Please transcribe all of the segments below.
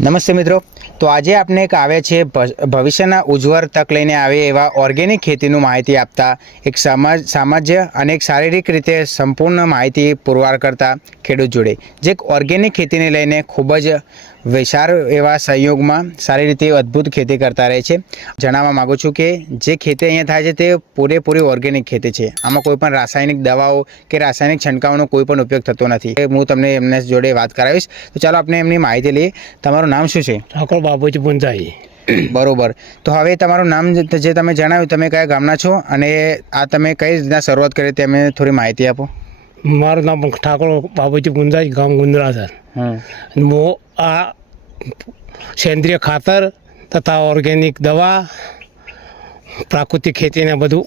નમસ્તે મિત્રો. તો આજે આપણે એક આવે છે ભવિષ્યના ઉજ્જવળ તક લઈને આવે એવા ઓર્ગેનિક ખેતીનું માહિતી આપતા, એક સમાજ, સામાજ્ય અને એક શારીરિક રીતે સંપૂર્ણ માહિતી પુરવાર કરતા ખેડૂત જોડે. જે એક ઓર્ગેનિક ખેતીને લઈને ખૂબ જ વિશાળ એવા સહયોગમાં સારી રીતે અદ્ભુત ખેતી કરતા રહે છે. જણાવવા માગું છું કે જે ખેતી અહીંયા થાય છે તે પૂરેપૂરી ઓર્ગેનિક ખેતી છે. આમાં કોઈ પણ રાસાયણિક દવાઓ કે રાસાયણિક છંટકાવનો કોઈ પણ ઉપયોગ થતો નથી. હું તમને એમને જોડે વાત કરાવીશ. તો ચાલો આપણે એમની માહિતી લઈએ. તમારું નામ શું છે? ઠાકોર બાબુજી પુંજાઈ. બરોબર. તો હવે તમારું નામ જે તમે જણાવ્યું તમે કયા ગામના છો? અને આ તમે કઈ રીતના શરૂઆત કરી તે અમે થોડી માહિતી આપો. મારું નામ ઠાકોર બાબુજી પુંજાઈ ગામ ગુંદરા હું આ સેન્દ્રિય ખાતર તથા ઓર્ગેનિક દવા પ્રાકૃતિક ખેતીને બધું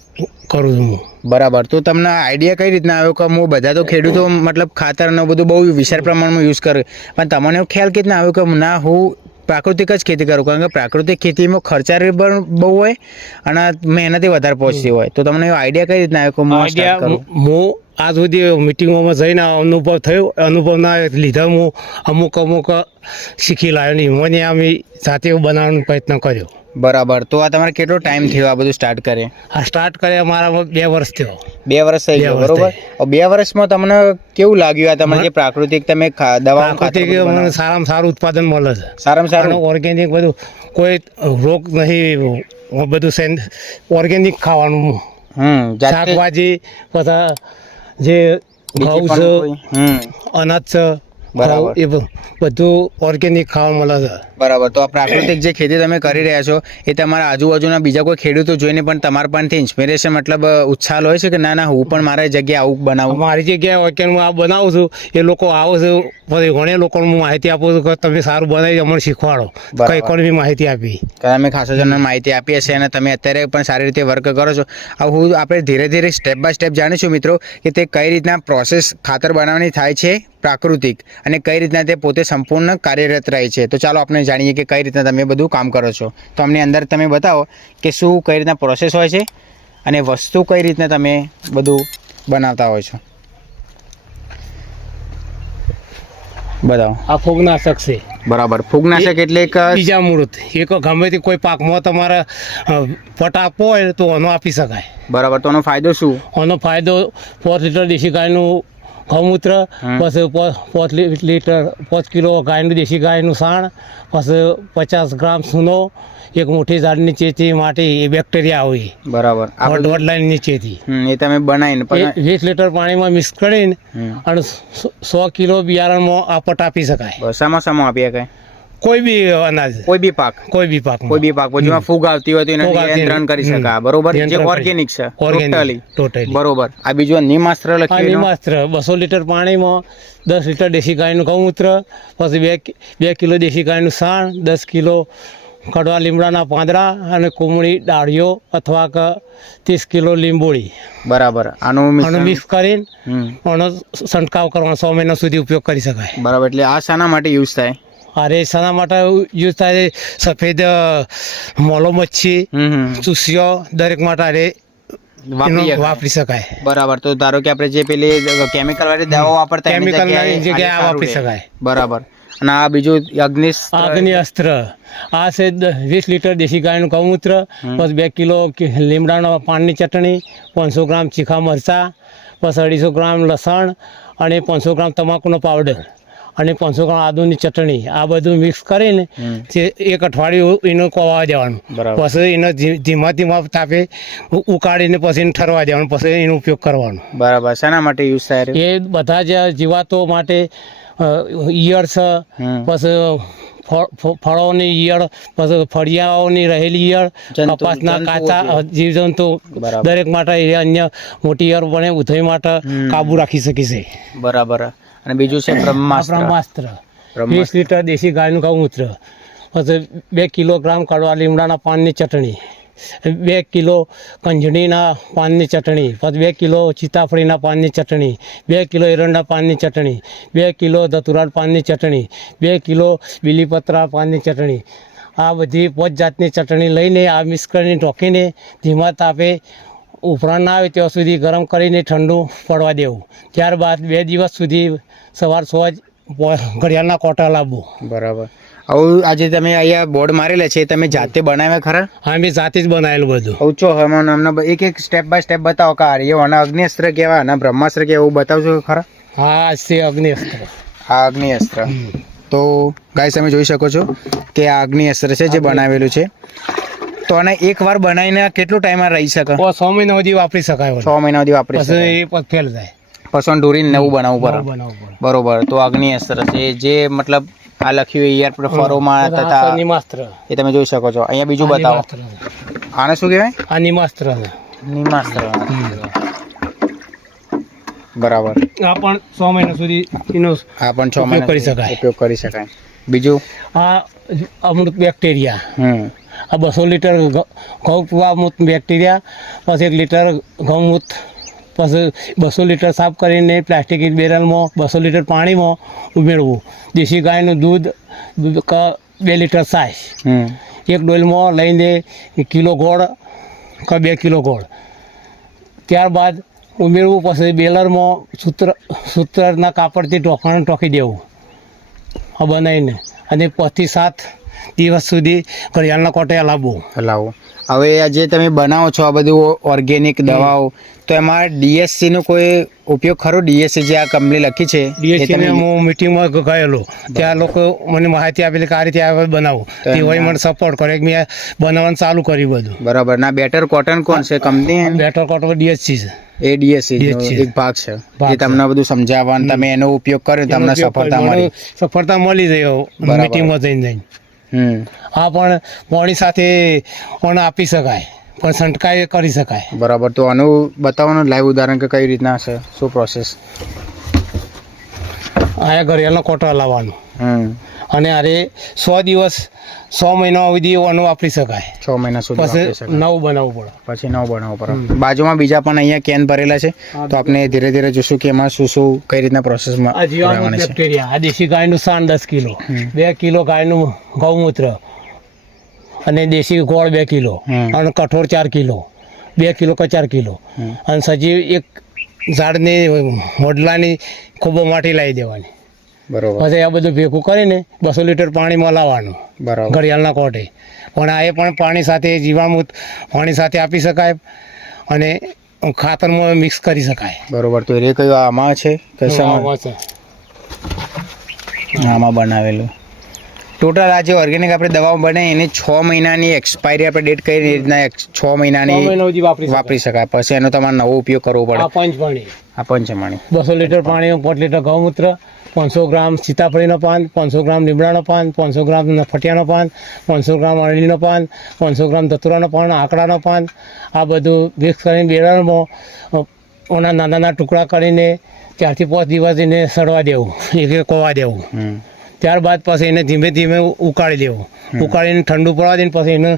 કરું છું હું. બરાબર. તો તમને આઈડિયા કઈ રીતના આવ્યો કે હું બધા તો ખેડૂતો મતલબ ખાતરનો બધું બહુ વિશાળ પ્રમાણમાં યુઝ કરે. પણ તમને એવો ખ્યાલ કેવી રીતના આવ્યો કે ના હું પ્રાકૃતિક જ ખેતી કરું કારણ કે પ્રાકૃતિક ખેતીમાં ખર્ચા પણ બહુ હોય અને મહેનતી વધારે પહોંચતી હોય. તો તમને એવો આઈડિયા કઈ રીતના આવ્યો કે હું આ હું આજ સુધી મિટિંગોમાં જઈને અનુભવ થયો. અનુભવના લીધે હું અમુક અમુક શીખી લાવ્યો નહીં. મને આમ જાતે બનાવવાનો પ્રયત્ન કર્યો. બરાબર. તો આ તમારે કેટલો ટાઈમ થયો આ બધું સ્ટાર્ટ કરે? આ સ્ટાર્ટ કર્યા અમારા બે વર્ષ થયો. બે વર્ષ થઈ ગયો બરોબર? બે વર્ષમાં તમને કેવું લાગ્યું આ તમારે જે પ્રાકૃતિક તમે ખાતર પ્રાકૃતિક મને સારામાં સારું ઉત્પાદન મળે છે. સારામાં સારું? ઓર્ગેનિક બધું કોઈ રોગ નહીં બધું સેન ઓર્ગેનિક ખાવાનું. હમ શાકભાજી બધા જે ઘઉં છે અનાજ છે બરાબર. એ બધું ઓર્ગેનિક ખાવા મળે છે. બરાબર. તો આ પ્રાકૃતિક જે ખેતી તમે કરી રહ્યા છો એ તમારા આજુબાજુના બીજા કોઈ ખેડૂતો જોઈને પણ તમારા પાસેથી ઇન્સ્પિરેશન મતલબ ઉત્સાહ હોય છે કે ના ના હું પણ મારી જગ્યાએ આવું બનાવું? મારી જગ્યાએ ઓર્ગેનિક હું આ બનાવું છું એ લોકો આવો છે પછી ઘણે લોકોને હું માહિતી આપું છું કે તમે સારું બનાવી અમને શીખવાડો. કઈ બી માહિતી આપી. અમે ખાસો જણને માહિતી આપીએ છીએ અને તમે અત્યારે પણ સારી રીતે વર્ક કરો છો. આ હું આપણે ધીરે ધીરે સ્ટેપ બાય સ્ટેપ જાણીશું મિત્રો કે તે કઈ રીતના પ્રોસેસ ખાતર બનાવવાની થાય છે પ્રાકૃતિક અને કઈ રીતના તે પોતે સંપૂર્ણ કાર્યરત રહે છે. તો ચાલો આપણે જાણીએ કે કઈ રીતના તમે બધું કામ કરો છો. તો અમને અંદર તમે બતાવો કે શું કઈ રીતના પ્રોસેસ હોય છે અને વસ્તુ કઈ રીતના તમે બધું બનાવતા હોય છો. બતાવો. આ ફૂગનાશક છે. બરાબર. ફૂગનાશક એટલે એક બીજા મૂર્ત. એક ગમે તે કોઈ પાકમાં તમારે આપવો હોય તો આનો આપી શકાય. બરાબર. તો એનો ફાયદો શું? આનો ફાયદો ફોર લીટર દેશી ગાયનું ગૌમૂત્ર પછી પાંચ લીટર પાંચ કિલો ગાયનું દેશી ગાયનું સાણ પછી પચાસ ગ્રામ સુનો એક મોટી ઝાડની ચેતી માટી એ બેક્ટેરિયા હોય બરાબર. આ દોઢ લાઈનની હમ, એ તમે બનાવીને વીસ લીટર પાણીમાં મિક્સ કરીને અને સો- કિલો બિયારણમાં આ પટ આપી શકાય. સામા સામો આપીએ કઈ? કોઈ બી અનાજ. કોઈ બી પાક. કોઈ બી પાક કોઈ બી પાક. જેમાં ફૂગ આવતી હોય તો એને નિયંત્રણ કરી શકાય. બરોબર? જે ઓર્ગેનિક છે. ટોટલી ટોટલી બરોબર. આ બીજું નિમાસ્ત્ર લખ્યું નિમાસ્ત્ર. બસો લીટર પાણીમાં દસ લીટર દેશી ગાયનું ગૌમૂત્ર પછી બે બે કિલો દેશી ગાયનું સાણ દસ કિલો કડવા લીમડાના પાંદડા અને કુમળી ડાળીઓ અથવા કે ત્રીસ કિલો લીંબોળી. બરાબર. આનું મિક્સ કરીને. આનો છંટકાવ કરવાનો સો મહિના સુધી ઉપયોગ કરી શકાય. બરાબર. એટલે આ શાના માટે યુઝ થાય? અરે શાના માટે યુઝ થાય? સફેદ મોલો મચ્છી. ચૂસ્યો દરેક માટે અરે વાપરી શકાય. બરાબર તો ધારો કે આપણે જે પેલી કેમિકલ વાળી દવાઓ વાપરતા કેમિકલ જગ્યાએ આ વાપરી શકાય. બરાબર અને આ બીજું અગ્નિ અગ્નિ અસ્ત્ર આ છે વીસ લીટર દેશી ગાયનું ગૌમૂત્ર પછી બે કિલો લીમડાના પાનની ચટણી પાંચસો ગ્રામ ચીખા મરચાં પછી અઢીસો ગ્રામ લસણ અને પાંચસો ગ્રામ તમાકુનો પાવડર અને પાંચસો ગ્રામ આદુની ચટણી આ બધું મિક્સ કરીને. તે એક અઠવાડિયું એનું કોવા જવાનું. પછી એનો ધીમા ધીમા તાપે ઉકાળીને પછી એને ઠરવા દેવાનું પછી એનો ઉપયોગ કરવાનો. બરાબર. શાના માટે યુઝ થાય એ બધા જ જીવાતો માટે ઈયળ છે પછી ફળોની ઈયળ પછી ફળિયાઓની રહેલી ઈયળ કપાસના કાચા જીવજંતુ. દરેક માટે અન્ય મોટી ઈયળ બને ઉધઈ માટે કાબુ રાખી શકી છે. બરાબર. અને બીજું છે બ્રહ્માસ્ત્ર. વીસ લીટર દેશી ગાયનું ગૌમૂત્ર પછી બે કિલોગ્રામ કડવા લીમડાના પાનની ચટણી. બે કિલો કંજણીના પાનની ચટણી. પછી બે કિલો સીતાફળીના પાનની ચટણી. બે કિલો એરંડા પાનની ચટણી. બે કિલો ધતુરાળ પાનની ચટણી. બે કિલો બીલીપત્રા પાનની ચટણી. આ બધી પોત જાતની ચટણી લઈને આ મિક્સ કરીને ઢોકીને ધીમા તાપે ઉફરાણ ના આવે ત્યાં સુધી ગરમ કરીને ઠંડુ પડવા દેવું. ત્યારબાદ બે દિવસ સુધી સવાર સો જ ઘડિયાળના કોટા લાવવું. બરાબર. આવું આજે તમે અહીંયા બોર્ડ મારેલા છે તમે જાતે બનાવ્યા ખરા? હા મેં જાતે જ બનાવેલું બધું. ઓછો હમણાં અમને એક એક સ્ટેપ બાય સ્ટેપ બતાવો કે આ રહ્યો અને અગ્નિઅસ્ત્ર કેવા અને બ્રહ્માસ્ત્ર કેવા એવું બતાવશો ખરા? હા છે અગ્નિ અસ્ત્ર આ અગ્નિઅસ્ત્ર. તો ગાય તમે જોઈ શકો છો કે આ અગ્નિઅસ્ત્ર છે જે બનાવેલું છે. તો આને એક વાર બનાવીને કેટલો ટાઈમ રહી શકે? છ મહિના સુધી વાપરી શકાય છ મહિના સુધી વાપરી શકાય. એ ફેલ થાય. પસંદ ઢોરીને નવું બનાવવું પડે. બરોબર. તો અગ્નિઅસ્ત્ર છે. જે મતલબ આ લખ્યું એયર ફરોમાં તથા એ તમે જોઈ શકો છો. અહીંયા બીજું બતાવો. આને શું કહેવાય? આ નિમાસ્ત્ર નિમાસ્ત્ર. બરાબર. આ પણ છ મહિના સુધી એનો આ પણ છ મહિના કરી શકાય. ઉપયોગ કરી શકાય. બીજું? આ અમૃત બેક્ટેરિયા. હમ. આ બસો લીટર ગૌમૂત બેક્ટેરિયા પછી એક લીટર ગૌમૂત્ર પછી બસો લીટર સાફ કરીને પ્લાસ્ટિક બેરલમાં બસો લીટર પાણીમાં ઉમેરવું. દેશી ગાયનું દૂધ બે લીટર સાઈઝ. એક ડોલમાં લઈને કિલો ગોળ કે બે કિલો ગોળ. ત્યારબાદ ઉમેરવું પછી બેલરમાં સૂત્ર સૂત્રના કાપડથી ઢોકાણ ટોકી દેવું. આ બનાવીને. અને પછી સાત દિવસ સુધી ઘડિયાળના કોટે લાવવું હલાવો હવે આ જે તમે બનાવો છો આ બધું ઓર્ગેનિક દવાઓ તો એમાં ડીએસસી નો કોઈ ઉપયોગ ખરો? ડીએસસી જે આ કંપની લખી છે એ ડીએસસી હું મિટિંગમાં ગયેલો. ત્યાં લોકો મને માહિતી આપેલી કે આ રીતે આ બનાવો. તો તે વળી મને સપોર્ટ કરે મેં બનાવવાનું ચાલુ કર્યું બધું. બરાબર. ના બેટર કોટન કોણ છે? કંપની બેટર કોટન ડીએસસી છે. એ ડીએસસી એક ભાગ છે. એ તમને બધું સમજાવવાનું તમે એનો ઉપયોગ કર્યો તમને સફળતા મળી. સફળતા મળી બરાબર. મિટિંગમાં જઈને જઈને. આ પણ પોણી સાથે પણ આપી શકાય. પણ સંટકાય કરી શકાય. બરાબર. તો આનું બતાવવાનું લાઈવ ઉદાહરણ કે કઈ રીતના હશે? શું પ્રોસેસ આયા ઘડિયાળનો કોટો લાવવાનો. હમ. અને અરે સો દિવસ સો મહિના સુધી ઓનું વાપરી શકાય. છ મહિના સુધી પછી. નવું બનાવવું પડે. પછી નવ બનાવવું પડે. બાજુમાં બીજા પણ અહીંયા કેન ભરેલા છે. તો આપણે ધીરે ધીરે જોશું કે એમાં શું શું કઈ રીતના પ્રોસેસમાં આ દેશી ગાયનું સાણ દસ કિલો બે કિલો ગાયનું ગૌમૂત્ર અને દેશી ગોળ બે કિલો અને કઠોળ ચાર કિલો બે કિલો કે ચાર કિલો. અને સજીવ એક ઝાડની હોડલાની ખૂબ માટી લાવી દેવાની. બરોબર. પછી આ બધું ભેગું કરીને બસો લીટર પાણીમાં લાવવાનું બરાબર. ઘડિયાળના કોટે. પણ આ એ પણ પાણી સાથે જીવામૃત પાણી સાથે આપી શકાય અને ખાતરમાં મિક્સ કરી શકાય. બરોબર. તો એ કયું આમાં છે કશામાં આમાં છે. આમાં બનાવેલું. ટોટલ આ જે ઓર્ગેનિક આપણે દવાઓ બને એને છ મહિનાની એક્સપાયરી આપણે ડેટ કઈ રીતના છ મહિનાની મહિના વાપરી શકાય. પછી એનો તમારે નવો ઉપયોગ કરવો પડે. આ પડે પંચપાણી આ પંચમાણી. બસો લીટર પાણી પાંચ લીટર ગૌમૂત્ર પાંચસો ગ્રામ સીતાફળીનો પાન પાંચસો ગ્રામ લીમડાનો પાન પાંચસો ગ્રામ ફટિયાનો પાન પાંચસો ગ્રામ અરણીનો પાન પાંચસો ગ્રામ ધતુરાનો પાન આકડાનો પાન. આ બધું મિક્સ કરીને બેરલમાં ઓના નાના નાના ટુકડા કરીને ચારથી પાંચ દિવસ એને સડવા દેવું એક કોવા દેવું. ત્યારબાદ પછી એને ધીમે ધીમે ઉકાળી દેવું ઉકાળીને ઠંડુ પડવા દઈને પછી એનો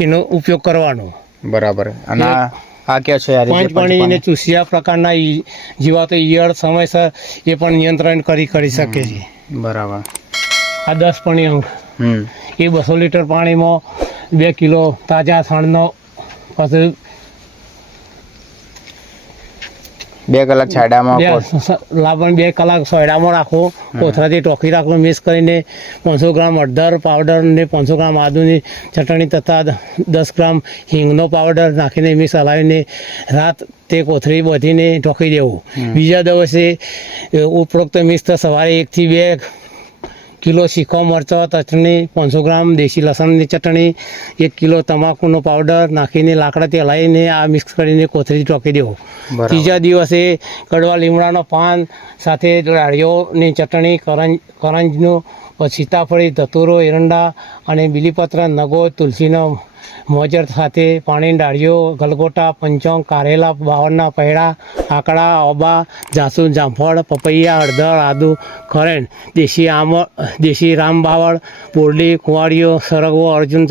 એનો ઉપયોગ કરવાનો. બરાબર. અને આ કે છે? આ રીતે પાંચ પાણી એને પંચપાણી? પ્રકારના જીવાતો ઈયળ સમયસર એ પણ નિયંત્રણ કરી કરી શકે છે. બરાબર. આ દસ પાણી હમ. એ બસો લીટર પાણીમાં બે કિલો તાજા છાણનો પછી બે કલાક છાડામાં બે લાવણ બે કલાક સોયડામાં રાખો. કોથરાથી ટોકી રાખો મિક્સ કરીને પાંચસો ગ્રામ હળદર પાવડર ને પાંચસો ગ્રામ આદુની ચટણી તથા દસ ગ્રામ હિંગનો પાવડર નાખીને મિક્સ હલાવીને રાત તે કોથળી બધીને ઢોકી દેવું. બીજા દિવસે ઉપરોક્ત મિક્સ સવારે એકથી બે કિલો શીખો મરચો ચટણી પાંચસો ગ્રામ દેશી લસણની ચટણી એક કિલો તમાકુનો પાવડર નાખીને લાકડાથી હલાવીને આ મિક્સ કરીને કોથળી ટોકી દેવો. ત્રીજા દિવસે કડવા લીમડાનો પાન સાથે ડાળીઓની ચટણી કરંજ કરંજનું સીતાફળી ધતુરો એરંડા અને બીલીપત્ર નગો તુલસીનો મોજર સાથે પાણી ડાળીઓ ગલગોટા પંચોંગ કારેલા બાવળના પૈડા આકડા ઓબા જાસૂદ જામફળ પપૈયા હળદર આદુ ખરેણ દેશી આમ દેશી રામ બાવળ પોરડી કુંવાળીઓ સરગવો અર્જુન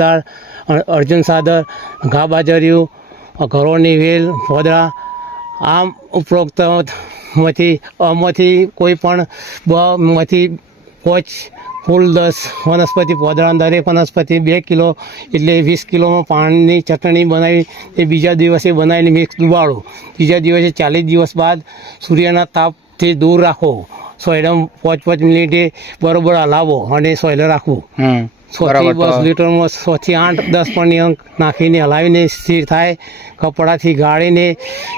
અર્જુન સાદર ઘા બાજરિયું ઘરોની વેલ ફોદરા આમ ઉપરોક્તમાંથી અમાંથી કોઈ પણ બમાંથી પોચ ફૂલ દસ વનસ્પતિ પોદળા દરેક વનસ્પતિ બે કિલો એટલે વીસ કિલોમાં પાણીની ચટણી બનાવી, એ બીજા દિવસે બનાવીને મિક્સ ડુબાડો ત્રીજા દિવસે ચાલીસ દિવસ બાદ સૂર્યના તાપથી દૂર રાખો. સોયડમ પાંચ પાંચ મિનિટે બરોબર હલાવો અને સોયલ રાખવું છથી બસ લીટરમાં સોથી આઠ દસ પણની અંક નાખીને હલાવીને સ્થિર થાય કપડાથી ગાળીને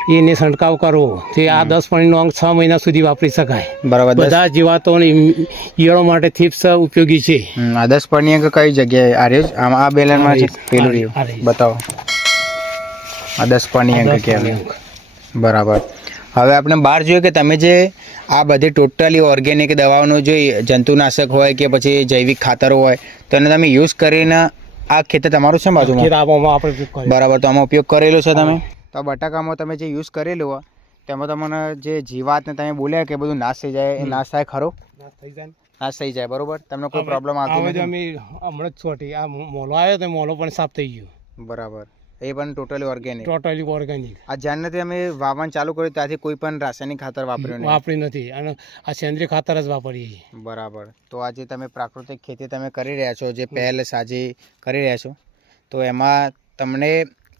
એને છંટકાવ કરવો. તે આ દસ પાણીનો અંક છ મહિના સુધી વાપરી શકાય. બરાબર બધા જીવાતોની ઈયળો માટે થીપ્સ ઉપયોગી છે. આ દસ પરની અંક કઈ જગ્યાએ? આ રહ્યો આમ આ બેલનમાં છે? પેલું રહ્યું. બતાવો. આ દસ પાણી અંક કહેવાય. અંક. બરાબર. હવે આપણે બહાર જોઈએ કે તમે જે આ બધી ટોટલી ઓર્ગેનિક દવાઓનું જે જંતુનાશક હોય કે પછી જૈવિક ખાતરો હોય તો એને તમે યુઝ કરીને આ ખેતર તમારું છે બાજુમાં. બરાબર તો આમાં ઉપયોગ કરેલો છે તમે? તો આ બટાકામાં તમે જે યુઝ કરેલું હોય તેમાં તમને જે જીવાતને તમે બોલ્યા કે બધું નાશ થઈ જાય એ નાશ થાય ખરો? નાશ થઈ જાય. નાશ થઈ જાય બરોબર? તમને કોઈ પ્રોબ્લેમ આવતો આવતી નથી? હમણાં જ છોટી આ મોલો આવ્યો તો મોલો પણ સાફ થઈ ગયો. બરાબર. એ પણ ટોટલી ઓર્ગેનિક ટોટલી ઓર્ગેનિક આ જ્યારથી અમે વાવન ચાલુ કર્યું ત્યાંથી કોઈ પણ રાસાયણિક ખાતર વાપર્યું વાપરી નથી. અને આ સેન્દ્રિય ખાતર જ વાપરીએ બરાબર. તો આજે તમે પ્રાકૃતિક ખેતી તમે કરી રહ્યા છો જે પહેલ સાજી કરી રહ્યા છો તો એમાં તમને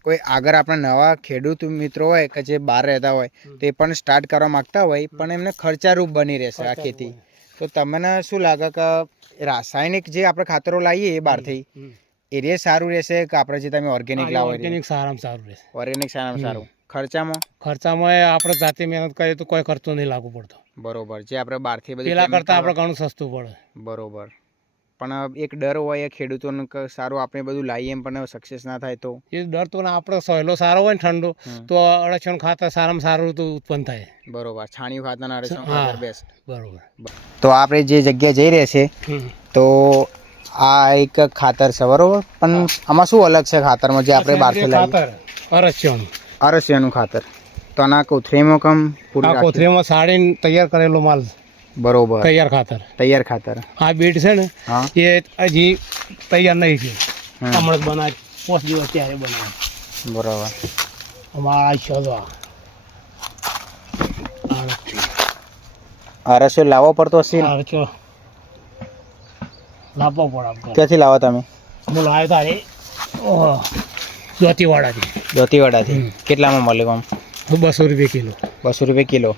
કોઈ આગળ આપણા નવા ખેડૂત મિત્રો હોય કે જે બહાર રહેતા હોય તે પણ સ્ટાર્ટ કરવા માંગતા હોય પણ એમને ખર્ચારૂપ બની રહેશે આ ખેતી. તો તમને શું લાગે કે રાસાયણિક જે આપણે ખાતરો લાવીએ એ બહારથી. એ રે સારું રહેશે કે આપણે જે તમે ઓર્ગેનિક લાવો ઓર્ગેનિક સારામાં સારું રહેશે. ઓર્ગેનિક સારામાં સારું. ખર્ચામાં? ખર્ચામાં આપણે જાતે મહેનત કરીએ તો કોઈ ખર્ચો નહીં લાગુ પડતો. બરોબર. જે આપણે બહારથી બધું પેલા કરતાં આપણે ઘણું સસ્તું પડે. બરોબર. પણ એક ડર હોય ખેડૂતોને સારું આપણે બધું લાવીએ એમ પણ સક્સેસ ના થાય તો? એ ડર તો આપણો સહેલો સારો હોય ને ઠંડો તો અડચણ ખાતર સારામાં સારું તો ઉત્પન્ન થાય. બરોબર. છાણિયું ખાતરના ના રહેશે બેસ્ટ. બરોબર. તો આપણે જે જગ્યાએ જઈ રહ્યા છે તો આ એક ખાતર છે બરોબર? પણ આમાં શું અલગ છે ખાતરમાં જે આપણે બહારથી લાવીએ? અરસિયાનું. અરસિયાનું ખાતર. તો આના કોથરીમાં કમ પૂરી આ રાખી. સાડીને તૈયાર કરેલો માલ. બરોબર. તૈયાર ખાતર. તૈયાર ખાતર. આ બીટ છે ને એ હજી તૈયાર નહીં છે હમણાં જ બનાવ. પોસ દિવસ ત્યારે બનાવ. બરોબર. અમારા આ. આ અરસિયો લાવવો પડતો હશે. લાવવો પડે. ક્યાંથી લાવો તમે? હું લાવ્યો તારે દોતીવાડાથી. જ્યોતિવાડાથી કેટલામાં મળે આમ? બસો રૂપિયા કિલો. બસો રૂપિયા કિલો?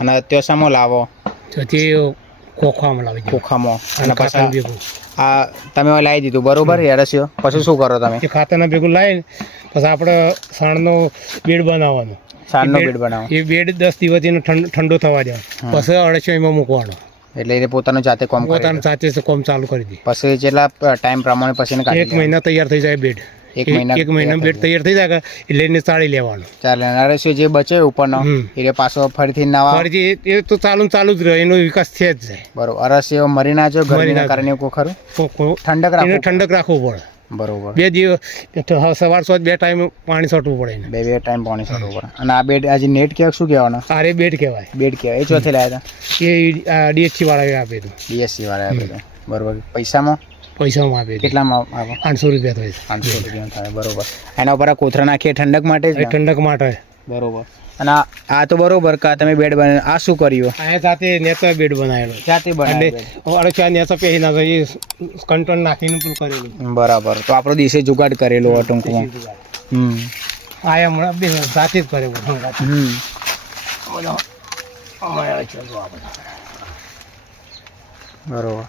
અને અને સામો લાવો? ત્યાંથી ખોખામાં લાવી ખોખામાં. અને પાછા આ તમે લાવી દીધું. બરોબર? અરસિયો પછી શું કરો તમે? એ ખાતરના ભેગું લાવીને પછી આપણે સાણનો બેડ બનાવવાનો. સાણનો બેડ બનાવો. એ બેડ દસ દિવસ એનો ઠંડો થવા દેવાનો. પછી અડસ્યો એમાં મૂકવાનો. એટલે એને પોતાનું જાતે કોમ પોતાનું સાથે કોમ ચાલુ કરી દે. પછી જેટલા ટાઈમ પ્રમાણે પછી એક મહિના તૈયાર થઈ જાય બેડ. એક મહિના એક મહિના બેડ તૈયાર થઈ જાય એટલે એને ચાળી લેવાનું. ચાલે અરસિયો જે બચે ઉપરનો એ પાછો ફરીથી નવા. ફરીથી એ- તો ચાલુ ચાલુ જ રહે એનો વિકાસ છે જ. જાય બરોબર અરસિયો મરી ના જો ગરમીના કારણે ખરું? કો- કો- ઠંડક રાખવું ઠંડક રાખવું પડે. બરોબર. બે દિવસ સવાર સોજ બે ટાઈમ પાણી છોટવું પડે બે બે ટાઈમ પાણી છોટવું પડે. અને આ બેડ આજે નેટ કહેવાય શું કહેવાનો? અરે બેડ કહેવાય. બેડ કહેવાય. એ ચોથી લાવ્યા હતા? એ ડીએસસી વાળાએ આપે હતું. ડીએસસી વાળા આપે તો બરોબર. પૈસામાં? પૈસામાં આપે કેટલામાં આપો આઠસો રૂપિયા થાય આઠસો રૂપિયા થાય. બરોબર. એના ઉપર આ કોથરા નાખીએ ઠંડક માટે ઠંડક માટે. બરોબર. અને આ તો બરોબર કા તમે બેડ બને આ શું કર્યું? આ સાથે નેચર બેડ બનાવેલો. જાતે એટલે બનાવ્યું અડચા નેચર પે ના ગઈ કંટ્રોલ નાખીને પેલું કરેલું. બરાબર. તો આપણો દિવસે જુગાડ કરેલો ટૂંકમાં હમ. આ હમણાં બે સાથે જ કરેલો હમ. બરોબર.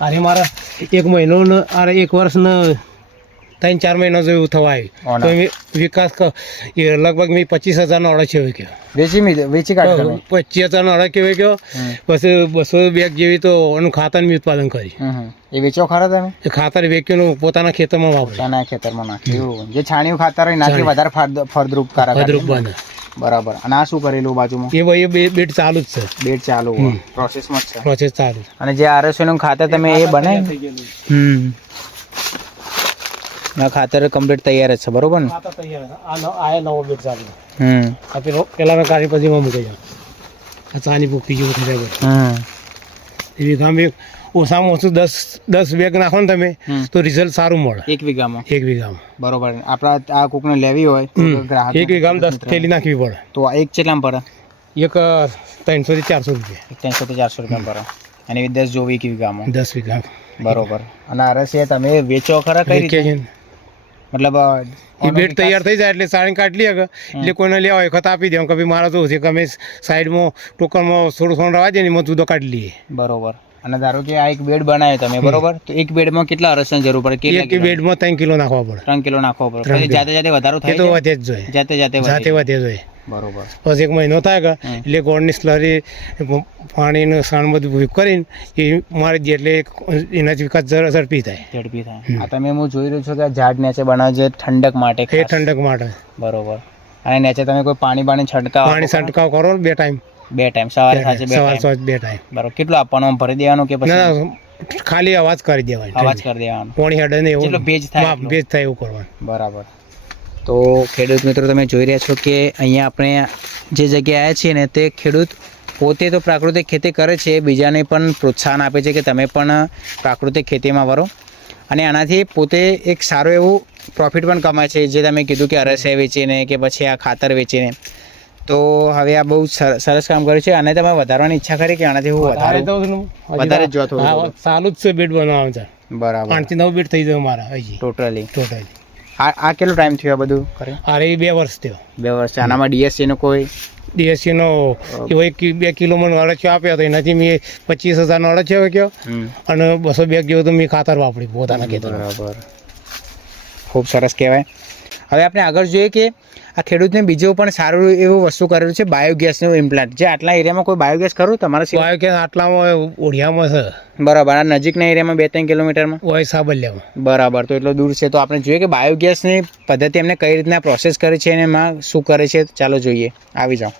અરે મારા એક મહિનો અરે એક વર્ષ ને ત્રણ ચાર મહિના જેવું થવા આવ્યું તો વિકાસ એ લગભગ મેં પચીસ હજારનો અડચો વેચ્યો વેચી વેચી કાઢ્યો પચીસ હજારનો વેચ્યો હમ. પછી બસો બેગ જેવી તો એનું ખાતર મેં ઉત્પાદન કરી. એ વેચો ખરા તમે? એ ખાતર વેચ્યું પોતાના ખેતરમાં વાપર્યું પોતાના ખેતરમાં નાખ્યું. જે છાણિયું ખાતર હોય નાખી વધારે ફળ- ફળદ્રુપ બંધ બરાબર. અને આ શું કરેલું બાજુમાં? એ ભાઈ બે બેટ ચાલુ જ છે. બેડ ચાલુ પ્રોસેસમાં છે. પ્રોસેસ ચાલુ. અને જે આરએસઓ નું ખાતર તમે એ બનાવી હમ. ના ખાતર કમ્પ્લીટ તૈયાર જ છે બરોબર ને? ખાતર તૈયાર છે. આ નવો- આ નવો બેટ ચાલુ હમ. આ પેલો પેલા મેં કાઢી પછી એમાં મૂકી જાય આ ચાની ભૂખી જેવું થઈ જાય. હમ. એ વીઘામાં એક ઓછામાં ઓછું દસ દસ બેગ નાખો ને તમે તો રિઝલ્ટ સારું મળે. એક વીઘામાં? એક વીઘામાં. બરોબર આપણા આ કોકને લેવી હોય ગ્રાહક એક વીઘામાં દસ થેલી નાખવી પડે. તો આ એક કેટલામાં પડે? એક ત્રણસો થી ચારસો રૂપિયા. ત્રણસો થી ચારસો રૂપિયા પડે. અને દસ જોવી એક વીઘામાં? દસ વીઘા. બરોબર. અને આરએસએ તમે વેચો ખરા કઈ રીતે. મતલબ એ બેટ બેડ તૈયાર થઈ જાય એટલે સાણી કાઢી લે એટલે કોઈને લેવા હોય ખત આપી દે. કે ભાઈ મારા તો છે કે અમે સાઈડમાં ટોકરમાં થોડું થોડું રવા દે ને એમાં જુદો કાઢી લઈએ. બરોબર. અને ધારો કે આ એક બેડ બનાવ્યો તમે બરોબર? તો એક બેડમાં કેટલા અરસન જરૂર પડે? કેટલા એક બેડમાં ત્રણ કિલો નાખવા પડે. ત્રણ કિલો નાખવા પડે. જાતે જાતે વધારો થાય તો વધે જ જોઈએ. જાતે જાતે વધે જાતે. વધે જોઈએ. બરોબર. પછી એક મહિનો થાય કે એટલે ગોળની સ્લરી પાણીનું સાણ બધું ભૂક કરીને એ મારી દે એટલે એનાથી વિકાસ ઝડપી થાય. ઝડપી થાય. આ તમે હું જોઈ રહ્યો છું કે ઝાડ નીચે બનાવે છે ઠંડક માટે એ ઠંડક માટે. બરોબર. અને નેચે તમે કોઈ પાણી પાણી છંટકાવ પાણી છંટકાવ કરો બે ટાઈમ. બે ટાઈમ. સવારે સાંજે બે ટાઈમ. બે ટાઈમ. બરોબર. કેટલું આપવાનું? આમ ભરી દેવાનું કે પછી? ખાલી અવાજ કરી દેવાનો. અવાજ કરી દેવાનો. પોણી હેડે ને એવું ભેજ થાય ભેજ થાય એવું કરવાનું. બરાબર. તો ખેડૂત મિત્રો તમે જોઈ રહ્યા છો કે અહીંયા આપણે જે જગ્યાએ આવ્યા છીએ ને તે ખેડૂત પોતે તો પ્રાકૃતિક ખેતી કરે છે બીજાને પણ પ્રોત્સાહન આપે છે કે તમે પણ પ્રાકૃતિક ખેતીમાં વરો. અને આનાથી પોતે એક સારું એવું પ્રોફિટ પણ કમાય છે જે તમે કીધું કે અરસિયા વેચીને કે પછી આ ખાતર વેચીને. તો હવે આ બહુ સર- સરસ કામ કર્યું છે અને તમે વધારવાની ઈચ્છા કરી કે આનાથી હું વધારે વધારે? જ. ચાલુ જ છે બેડ બનાવવાનું છે. બરાબર. પાંચથી નવ બેડ થઈ જાય મારા હજી. ટોટલી ટોટલ આ આ કેટલો ટાઈમ થયો આ બધું કરે અરે બે વર્ષ થયો. બે વર્ષ આનામાં ડીએસસીનો નો કોઈ? ડીએસસીનો નો એવો એક બે કિલો મને અડચ્યો આપ્યો હતો. એનાથી મેં પચીસ હજારનો અડચ્યો વેચ્યો અને બસો બેગ જેવું તો મેં ખાતર વાપરી પોતાના ખેતર બરાબર. ખૂબ સરસ કહેવાય. હવે આપણે આગળ જોઈએ કે આ ખેડૂતને બીજું પણ સારું એવું વસ્તુ કરેલું છે બાયોગેસનું ઇમ્પ્લાન્ટ જે આટલા એરિયામાં કોઈ બાયોગેસ ખરું? તમારા કે આટલામાં ઓઢિયામાં છે. બરાબર. આ નજીકના એરિયામાં બે ત્રણ કિલોમીટરમાં? હોય સાબલિયામાં. બરાબર. તો એટલો દૂર છે. તો આપણે જોઈએ કે બાયોગેસની પદ્ધતિ એમને કઈ રીતના પ્રોસેસ કરે છે અને એમાં શું કરે છે? ચાલો જોઈએ. આવી જાઓ.